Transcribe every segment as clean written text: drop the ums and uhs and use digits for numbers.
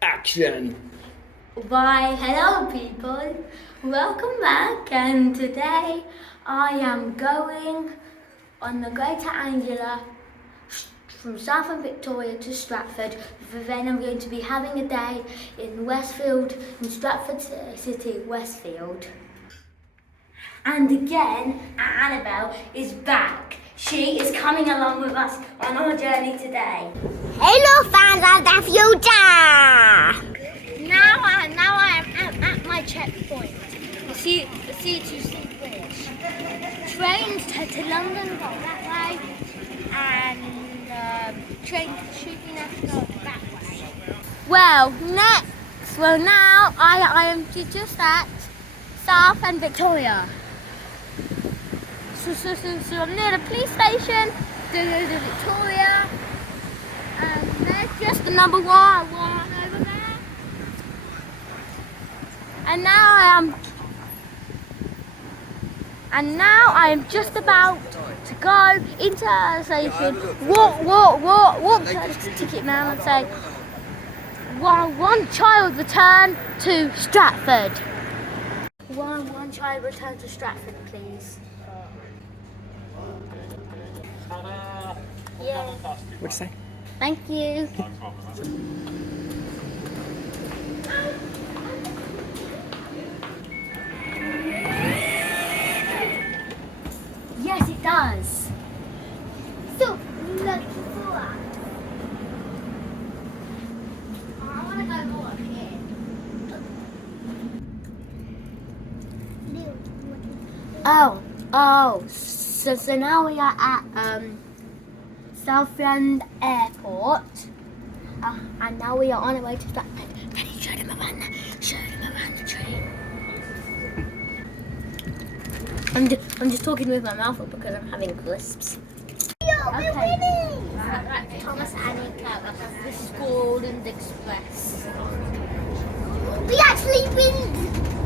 Action! Why, hello people, welcome back, and today I am going on the Greater Anglia from Southern Victoria to Stratford. Then I'm going to be having a day in Westfield, in Stratford City, Westfield. And again, Annabelle is back. She is coming along with us on our journey today. Hello fans of the future! Now I am at my checkpoint. The C2C bridge. Trains to London go that way, and trains to Shooting go that way. Well, now I am just at South and Victoria. So I'm near the police station, the Victoria, and there's just the number one over there. And now I am just about to go into the station, walk to the ticket man and say, one child return to Stratford. One child return to Stratford, please. Yeah. What'd you say? Thank you. Yes, it does. So, look for us. I want to go more up here. So now we are at Southend Airport, and now we are on our way to Stratford. Can you show them around the train? I'm just talking with my mouth up because I'm having crisps. We're winning! Right, Thomas, Annie, Clark. This is Golden Express. We actually win!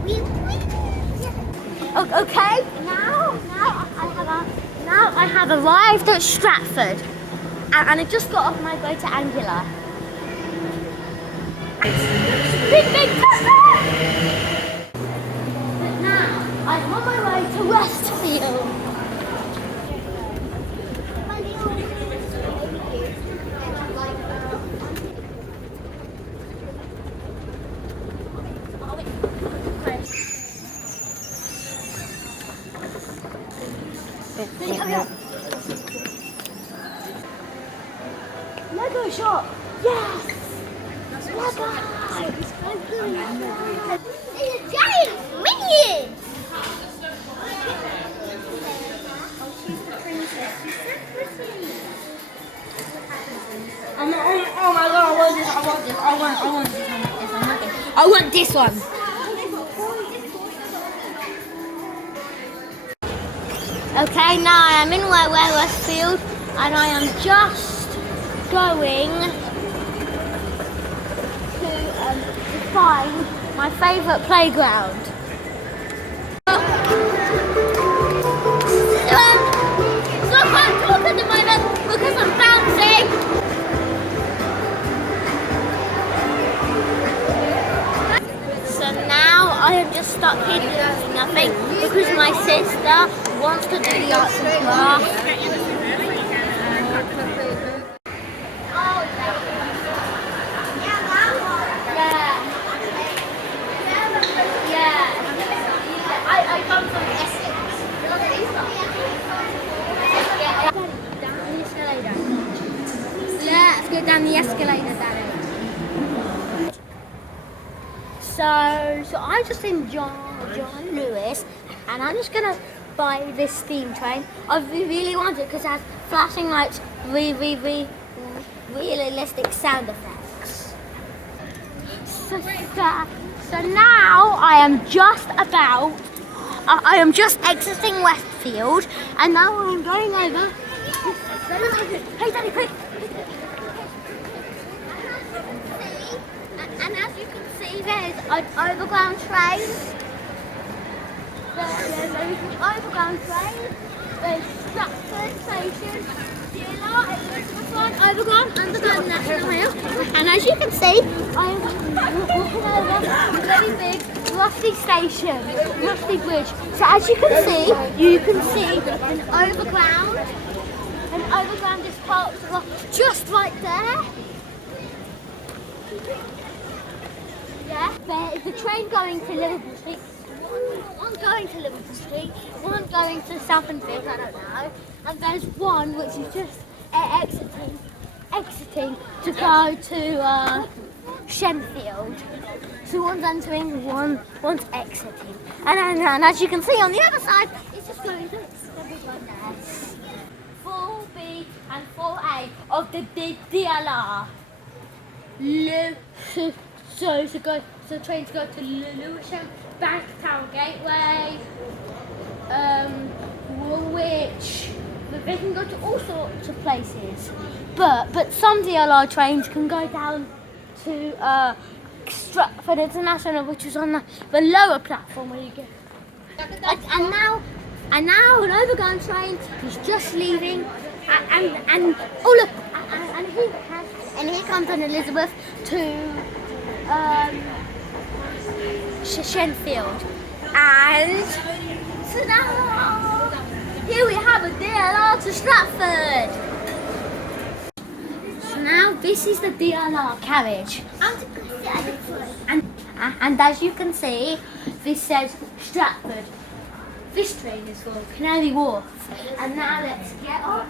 We win! Okay, now I have arrived at Stratford, and I just got off my Greater Anglia. Big Papa! But now I'm on my way to Westfield. Lego shop! Yes! Lego! It's a giant minion! Oh my god, I want this one. Okay, now I am in Westfield, and I am just going to find my favourite playground. So I can't talk at the moment because I'm bouncing. So now I am just stuck here doing nothing because my sister wants to do the arts and crafts. I come from Essex. Let's go down the escalator, Daddy. So I'm just in John Lewis, and I'm just gonna buy this steam train. I really want it because it has flashing lights, realistic sound effects. So now I am just exiting Westfield, and now I'm going over. Hey, Daddy, quick! And as you can see, there's an overground train. There's an overground train. There's Stratford Station. Overground, underground national rail, and as you can see, I'm walking over a very big rusty station, rusty bridge. So as you can see an overground is parked just right there. Yeah, there's the train going to Liverpool Street. One going to Liverpool Street, one going to Southampton, I don't know, and there's one which is just exiting to go to Shenfield. So one's entering, one's exiting. And as you can see on the other side, it's just going to everyone else. 4B and 4A of the DLR. So trains go to Lewisham, Bankstown Gateway, Woolwich. They can go to all sorts of places. But some DLR trains can go down to Stratford International, which is on the lower platform where you go. And now an overground train is just leaving, and oh look, and here comes an Elizabeth to Shenfield, and so now here we have a DLR to Stratford. So now this is the DLR carriage, and as you can see, this says Stratford. This train is for Canary Wharf, and now let's get off.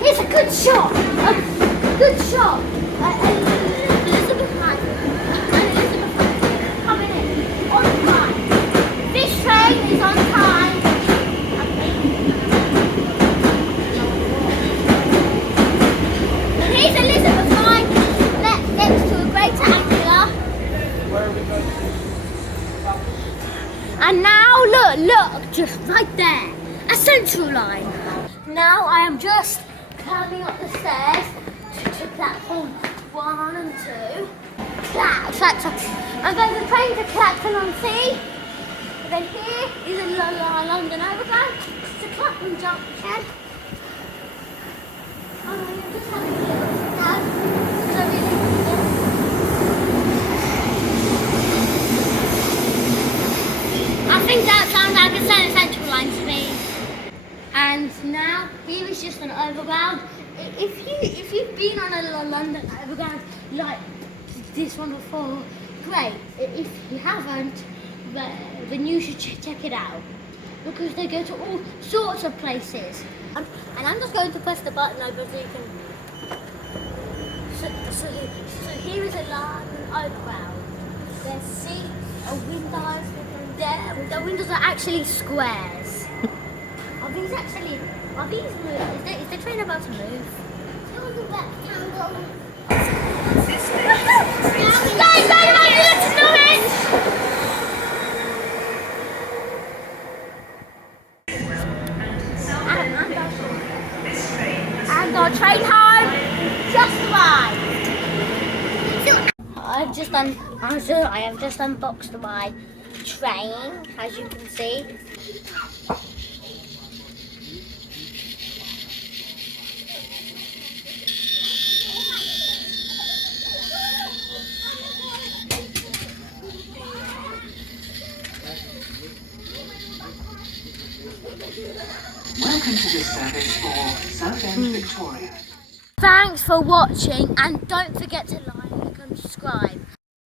Here's a good shot. Elizabeth Line coming in on time. This train is on time. And here's Elizabeth Line next to a greater angular. And now look, just right there, a central line. Now I am just climbing up the stairs to platform 1 and 2. Clacton. I'm going to train to Clacton on Sea. And then here is a London Overground to Clacton Junction. I'm just having a little sit down. I think that sounds like a central line to me. And now here is just an overground. If you've been on a London Overground like this one before, great. If you haven't, then you should check it out, because they go to all sorts of places. And I'm just going to press the button over so you can. So here is a London Overground. There's seats, windows. The windows are actually squares. Are these moving? Is the train about to move? And our train home just arrived. I have just unboxed my train, as you can see. Welcome to the service for Southend Victoria. Thanks for watching, and don't forget to like and subscribe.